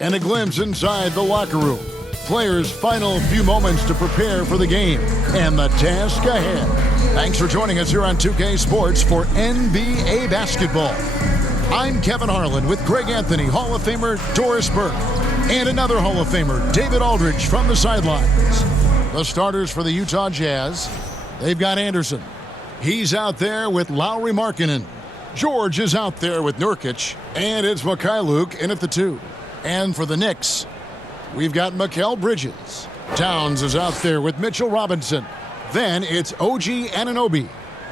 And a glimpse inside the locker room. Players' final few moments to prepare for the game and the task ahead. Thanks for joining us here on 2K Sports for NBA basketball. I'm Kevin Harlan with Greg Anthony, Hall of Famer Doris Burke, and another Hall of Famer, David Aldridge, from the sidelines. The starters for the Utah Jazz, they've got Anderson. He's out there with Lauri Markkanen. George is out there with Nurkic, and it's Mikhailuk in at the 2. And for the Knicks, we've got Mikal Bridges. Towns is out there with Mitchell Robinson. Then it's OG Anunoby,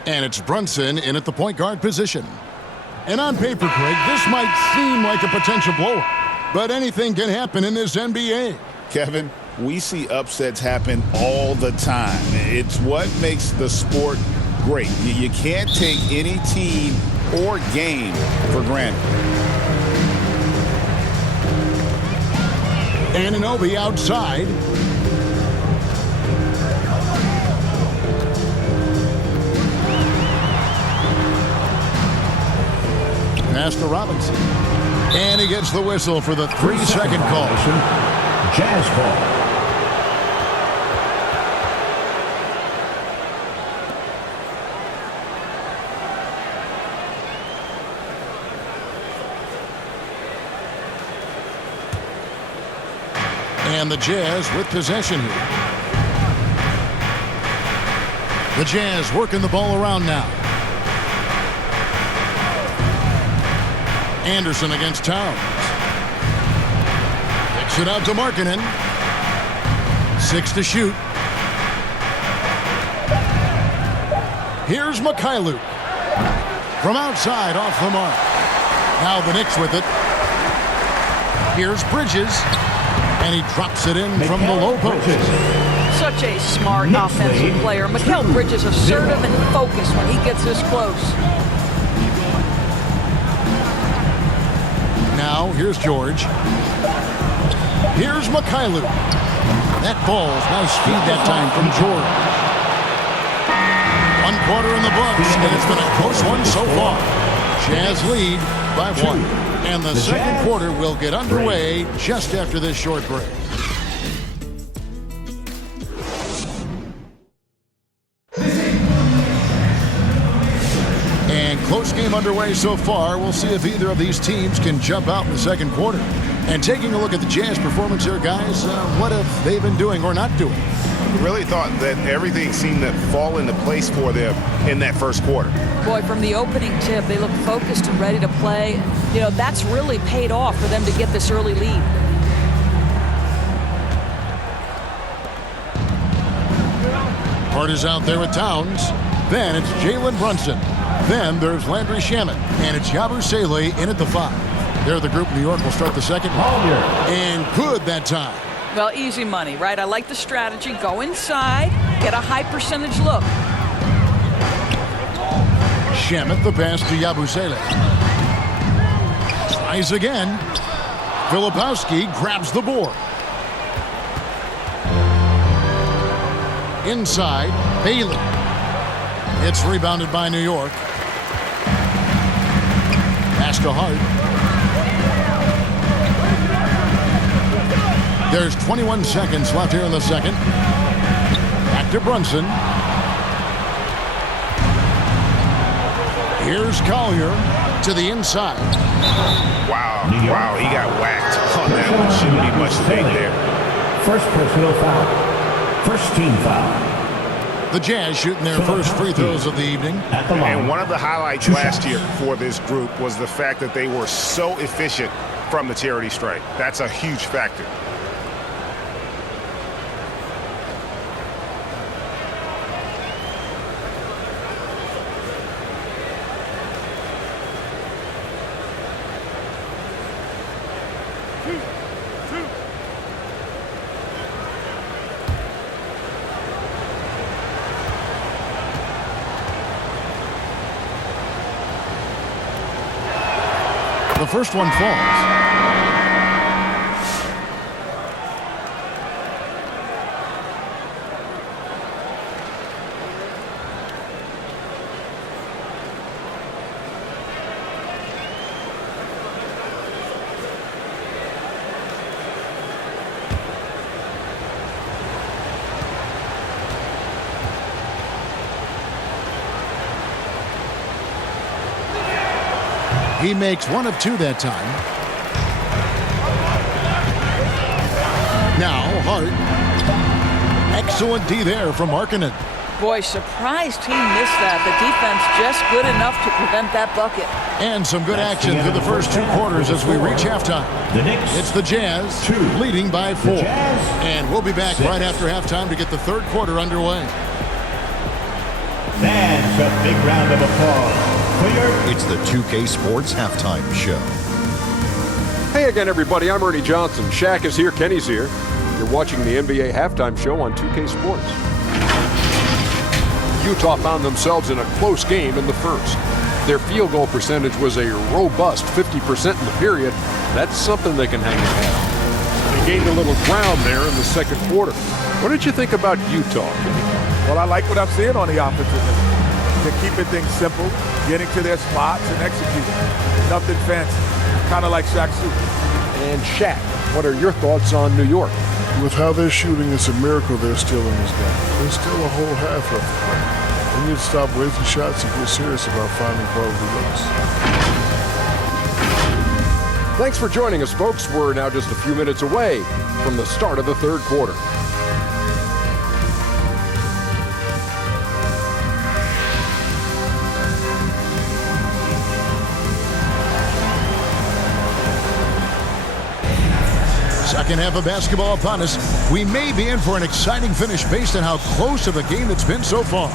and it's Brunson in at the point guard position. And on paper, Craig, this might seem like a potential blowout, but anything can happen in this NBA. Kevin, we see upsets happen all the time. It's what makes the sport great. You can't take any team or game for granted. Anunoby outside. Pass to Robinson. And he gets the whistle for the 3-second call. Jazz ball. And the Jazz with possession here. The Jazz working the ball around now. Anderson against Towns. Kicks it out to Markkanen. 6 to shoot. Here's Mikhailuk. From outside, off the mark. Now the Knicks with it. Here's Bridges. And he drops it in from the low post. Such a smart offensive player. Mikal Bridges assertive and focused when he gets this close. Now, here's George. Here's Mikhailuk. That falls. Nice feed that time from George. 1 quarter in the books, and it's been a close one so far. Jazz lead by 1. And the second quarter will get underway just after this short break. And close game underway so far. We'll see if either of these teams can jump out in the second quarter. And taking a look at the Jazz performance here, guys, what have they been doing or not doing? Really thought that everything seemed to fall into place for them in that first quarter. Boy, from the opening tip, they look focused and ready to play. You know, that's really paid off for them to get this early lead. Hart is out there with Towns. Then it's Jalen Brunson. Then there's Landry Shamet. And it's Yabusele in at the 5. They're the group. New York will start the second. And good that time. Well, easy money, right? I like the strategy. Go inside, get a high percentage look. Shamet, the pass to Yabusele. Tries again. Filipowski grabs the board. Inside, Bailey. It's rebounded by New York. Pass to Hart. There's 21 seconds left here in the second. Back to Brunson. Here's Collier to the inside. Wow, he got whacked on that one. Shouldn't be much debate there. First personal foul. First team foul. The Jazz shooting their first free throws of the evening. And one of the highlights last year for this group was the fact that they were so efficient from the charity stripe. That's a huge factor. The first one falls. He makes one of two that time. Now, Hart. Excellent D there from Markkanen. Boy, surprised he missed that. The defense just good enough to prevent that bucket. And some good action through the first two quarters as we reach halftime. The Knicks. It's the Jazz leading by 4. And we'll be back 6. right after halftime to get the third quarter underway. That's a big round of applause for your... It's the 2K Sports Halftime Show. Hey again, everybody. I'm Ernie Johnson. Shaq is here. Kenny's here. You're watching the NBA Halftime Show on 2K Sports. Utah found themselves in a close game in the first. Their field goal percentage was a robust 50% in the period. That's something they can hang their hat on. They gained a little ground there in the second quarter. What did you think about Utah, Kenny? Well, I like what I'm seeing on the offensive end. They're keeping things simple, getting to their spots and executing. Nothing fancy, kind of like Shaq's suit. And Shaq, what are your thoughts on New York? With how they're shooting, it's a miracle they're still in this game. There's still a whole half left to play. They need to stop wasting shots and get serious about finding quality looks. Thanks for joining us, folks. We're now just a few minutes away from the start of the third quarter. Second half of basketball upon us. We may be in for an exciting finish based on how close of a game it's been so far.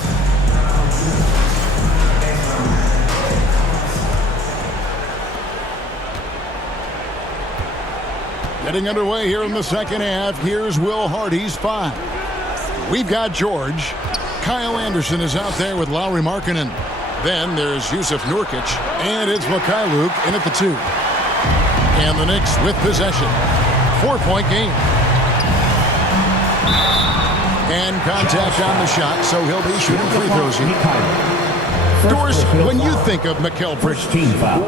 Getting underway here in the second half. Here's Will Hardy's 5. We've got George. Kyle Anderson is out there with Lauri Markkanen. Then there's Yusuf Nurkic. And it's Mikhailuk in at the 2. And the Knicks with possession. 4-point game. And contact on the shot, so he'll be shooting free throws here. Doris, when you think of Mikal Bridges,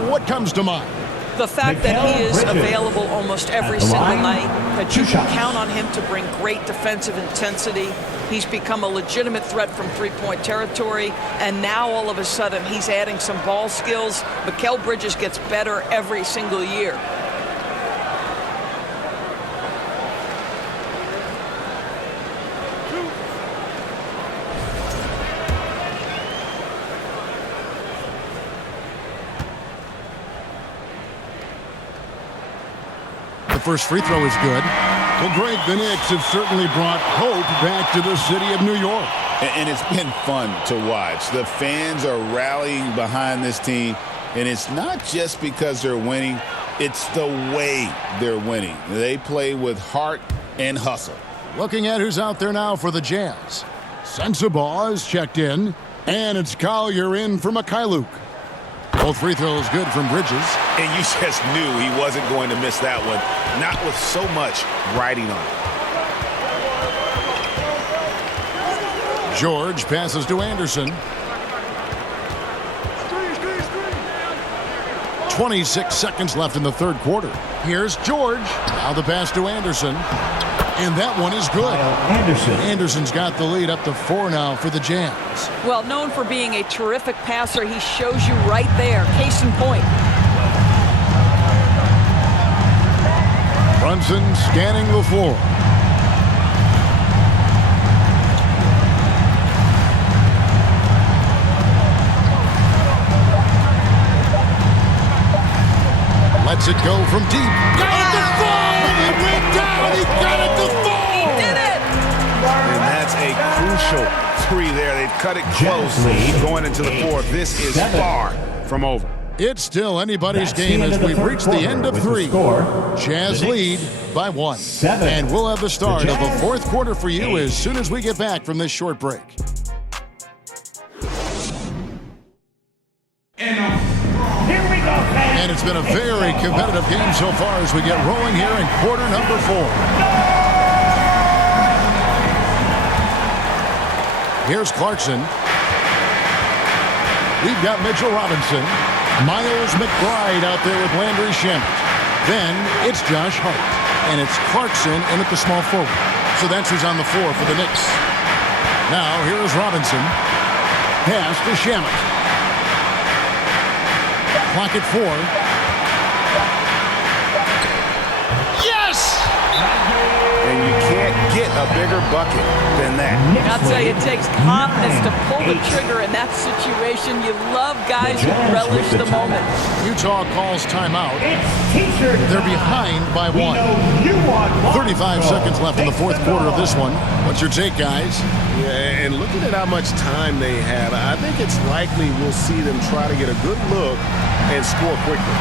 what comes to mind? The fact that he is available almost every single night, that you can count on him to bring great defensive intensity. He's become a legitimate threat from three-point territory, and now all of a sudden he's adding some ball skills. Mikal Bridges gets better every single year. First free throw is good. Well, Greg, the Knicks have certainly brought hope back to the city of New York. And it's been fun to watch. The fans are rallying behind this team, and it's not just because they're winning. It's the way they're winning. They play with heart and hustle. Looking at who's out there now for the Jazz. Sensabaugh is checked in, and it's Collier in for Mikhailuk. Both free throws good from Bridges. And you just knew he wasn't going to miss that one, not with so much riding on it. George passes to Anderson. 26 seconds left in the third quarter. Here's George. Now the pass to Anderson. And that one is good. Anderson's got the lead up to 4 now for the Jazz. Well, known for being a terrific passer, he shows you right there. Case in point. Brunson scanning the floor. Lets it go from deep. Got it to fall! He went down! He got it to fall! He did it! And that's a crucial three there. They've cut it close going into the fourth. This is far from over. It's still anybody's game as we've reached the end of 3. Jazz lead by 1. And we'll have the start of the fourth quarter for you as soon as we get back from this short break. And it's been a very competitive game so far as we get rolling here in quarter number 4. Here's Clarkson. We've got Mitchell Robinson. Miles McBride out there with Landry Shamet. Then it's Josh Hart. And it's Clarkson in at the small forward. So that's who's on the floor for the Knicks. Now here's Robinson. Pass to Shamet. Clock at 4. Yes! And you can't get a bigger bucket than that. I'll tell you, it takes confidence to pull the trigger in that situation. You love guys who relish the moment. Utah calls timeout. They're behind by 1. 35 seconds left in the fourth quarter of this one. What's your take, guys? Yeah, and looking at how much time they have, I think it's likely we'll see them try to get a good look and score quickly.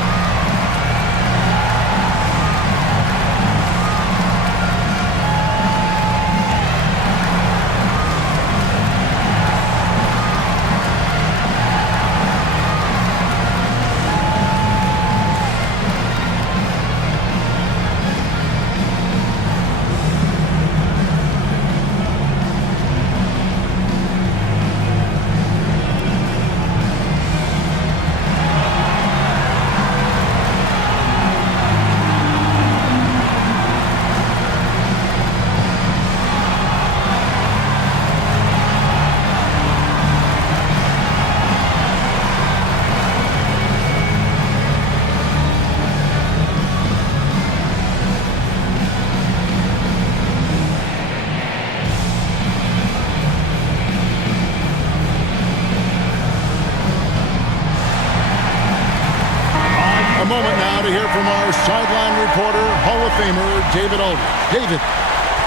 A moment now to hear from our sideline reporter, Hall of Famer David Aldridge. David.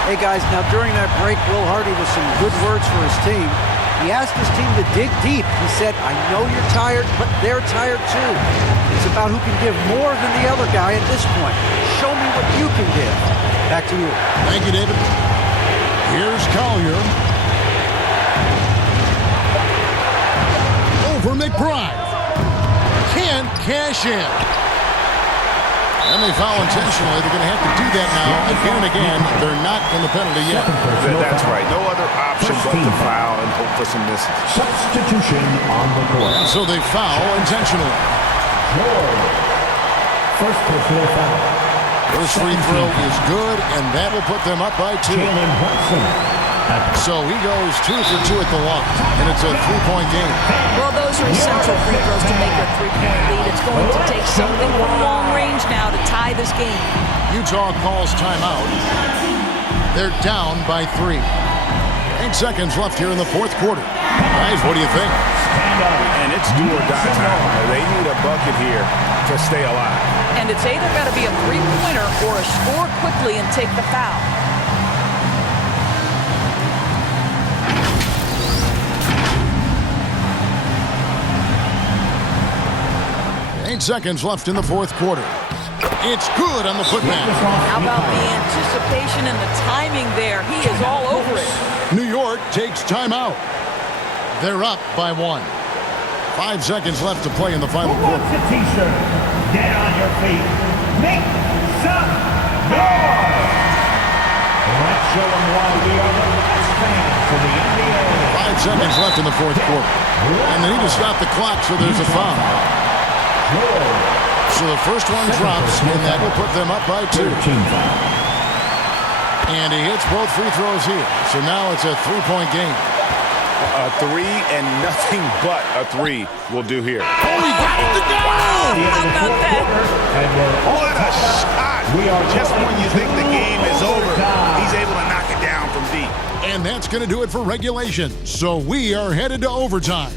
Hey, guys, now during that break, Will Hardy with some good words for his team. He asked his team to dig deep. He said, I know you're tired, but they're tired too. It's about who can give more than the other guy at this point. Show me what you can give. Back to you. Thank you, David. Here's Collier. Over McBride. Can't cash in. And they foul intentionally. They're going to have to do that now again and again. They're not in the penalty yet. That's right. No other option but to foul and hope for some misses. Substitution on the court. And so they foul intentionally. First personal foul. First free throw is good, and that will put them up by 2. So he goes 2 for 2 at the line, and it's a 3-point game. Well, those are essential free throws to make a 3-point lead. It's going to take something from long range now to tie this game. Utah calls timeout. They're down by 3. 8 seconds left here in the fourth quarter. Guys, what do you think? And it's do or die time. They need a bucket here to stay alive. And it's either got to be a three-pointer or a score quickly and take the foul. 8 seconds left in the fourth quarter. It's good on the putback. How about the anticipation and the timing there? He is all over it. New York takes timeout. They're up by 1. 5 seconds left to play in the final quarter. What's a t-shirt? Get on your feet. Make some noise. Let's show them why we are the best fans of the NBA. 5 seconds left in the fourth quarter. And they need to stop the clock, so there's a foul. So the first one drops, and that will put them up by 2. And he hits both free throws here. So now it's a 3-point game. A 3 and nothing but a 3 will do here. Oh, he got it to go! How about that? What a shot! Just when you think the game is over, he's able to knock it down from deep. And that's going to do it for regulation. So we are headed to overtime.